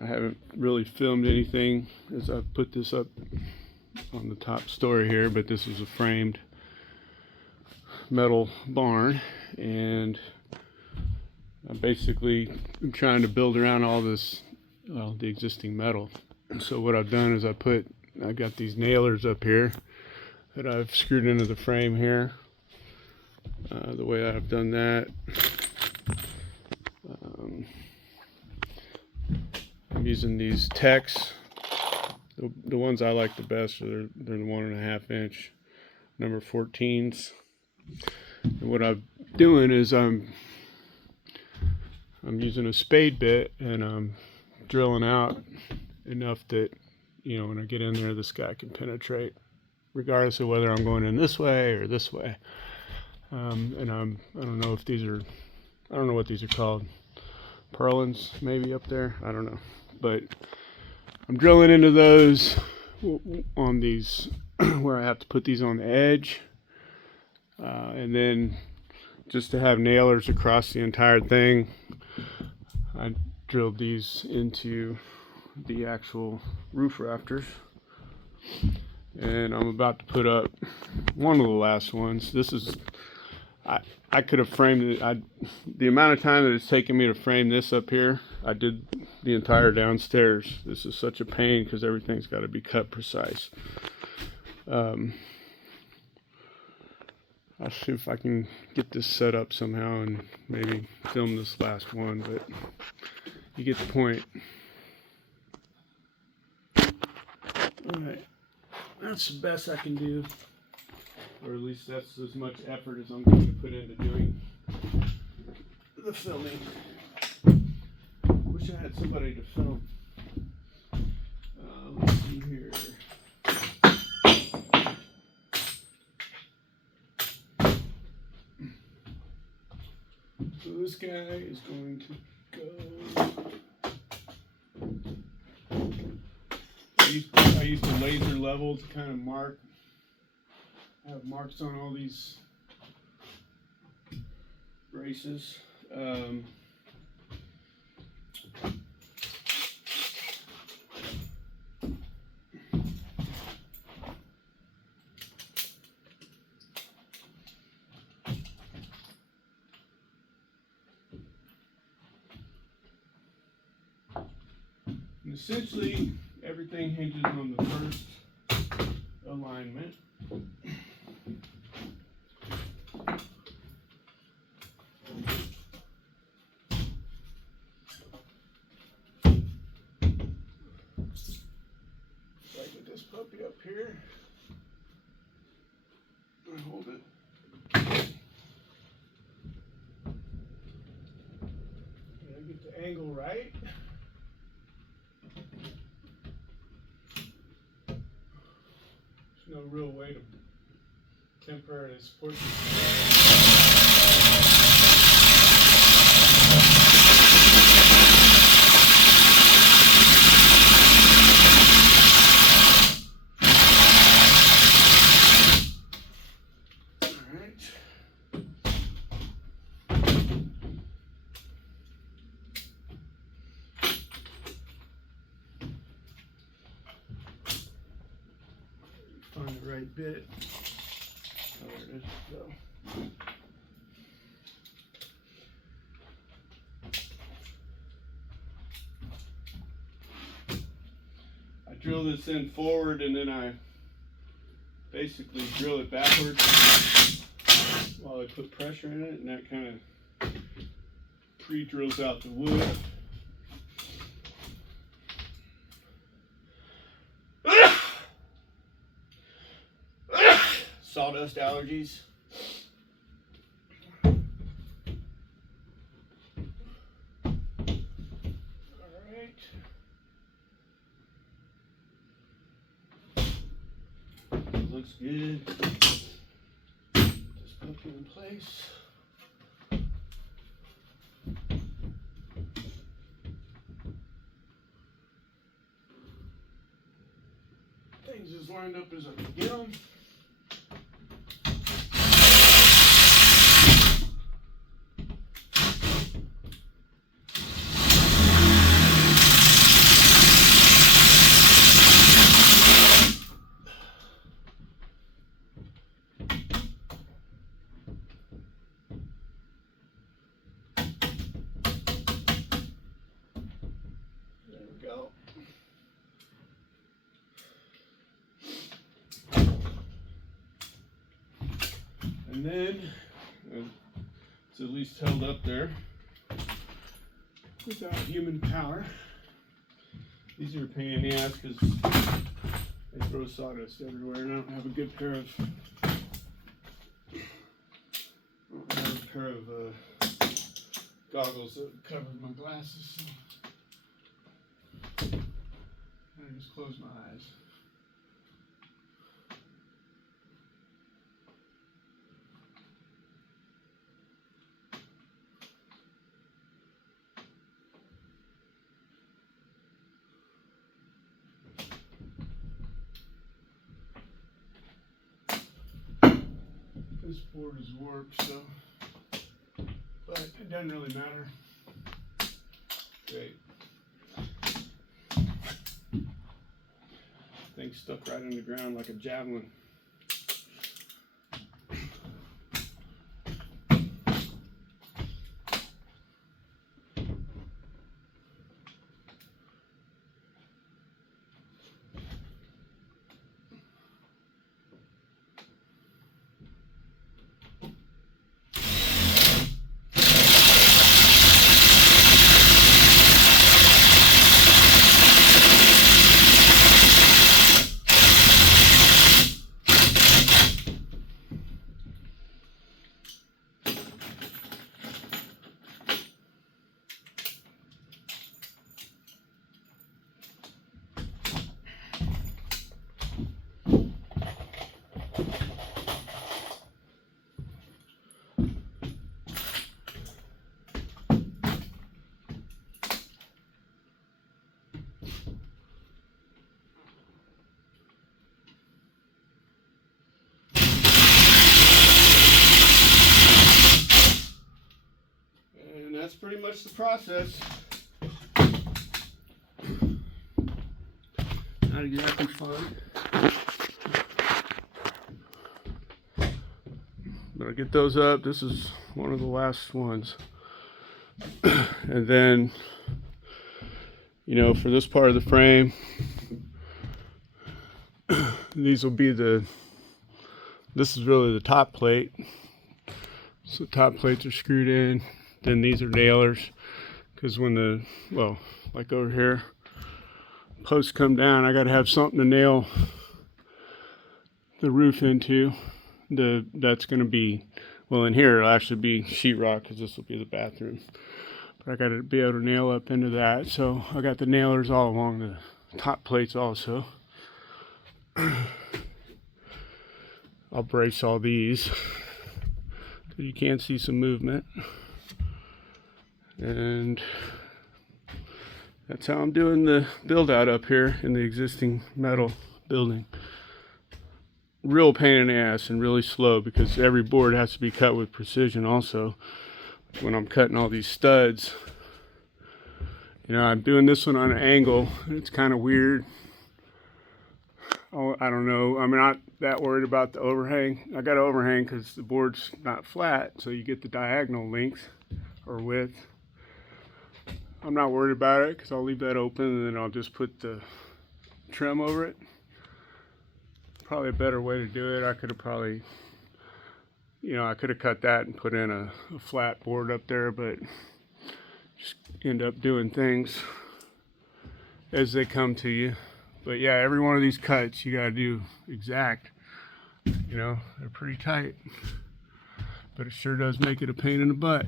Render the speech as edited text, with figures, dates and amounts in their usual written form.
I haven't really filmed anything as I've put this up on the top story here, but this is a framed metal barn, and I basically am trying to build around all this, the existing metal. So what I've done is I got these nailers up here that I've screwed into the frame here. The way I've done that, I'm using these Techs. The ones I like the best are they're the 1.5 inch number 14s. And what I'm doing is I'm using a spade bit, and I'm drilling out enough that, you know, when I get in there, this guy can penetrate, regardless of whether I'm going in this way or this way. And I don't know if these are, I don't know what these are called. Purlins maybe up there, I don't know. But I'm drilling into those on these where I have to put these on the edge. And then just to have nailers across the entire thing, I drilled these into the actual roof rafters. And I'm about to put up one of the last ones. This is, I could have framed it. The amount of time that it's taken me to frame this up here, I did the entire downstairs. This is such a pain because everything's got to be cut precise. I'll see if I can get this set up somehow and maybe film this last one, but you get the point. Alright, that's the best I can do, or at least that's as much effort as I'm going to put into doing the filming. Wish I had somebody to film. Let's see here. So this guy is going to go. I used to laser level to kind of mark. I have marks on all these braces. And essentially, everything hinges on the first alignment. So I get this puppy up here and hold it. Gotta get the angle right. No real way to temporarily support this. Find the right bit. Oh, there it is. So. I drill this in forward, and then I basically drill it backwards while I put pressure in it, and that kind of pre-drills out the wood. Sawdust allergies. Alright. Looks good. Just put it in place. Things as lined up as I can get them. then it's at least held up there without human power. These are a pain in the ass because they throw sawdust everywhere, and I don't have a good pair of goggles that cover my glasses. So I just close my eyes. This board is warped, so, but it doesn't really matter. Great. Thing stuck right in the ground like a javelin. That's pretty much the process. Not exactly fun, but I'll get those up. This is one of the last ones. And then, you know, for this part of the frame, these will be this is really the top plate. So the top plates are screwed in. Then these are nailers, because when like over here, posts come down, I got to have something to nail the roof into. That's going to be, well, in here it'll actually be sheetrock, because this will be the bathroom. But I got to be able to nail up into that, so I got the nailers all along the top plates also. I'll brace all these, because you can see some movement. And that's how I'm doing the build out up here in the existing metal building. Real pain in the ass and really slow, because every board has to be cut with precision also. When I'm cutting all these studs, you know, I'm doing this one on an angle, and it's kind of weird. Oh, I don't know, I'm not that worried about the overhang. I got an overhang because the board's not flat, so you get the diagonal length or width. I'm not worried about it, because I'll leave that open and then I'll just put the trim over it. Probably a better way to do it. I could have probably, you know, I could have cut that and put in a flat board up there, but just end up doing things as they come to you. But yeah, every one of these cuts you gotta do exact. You know, they're pretty tight, but it sure does make it a pain in the butt.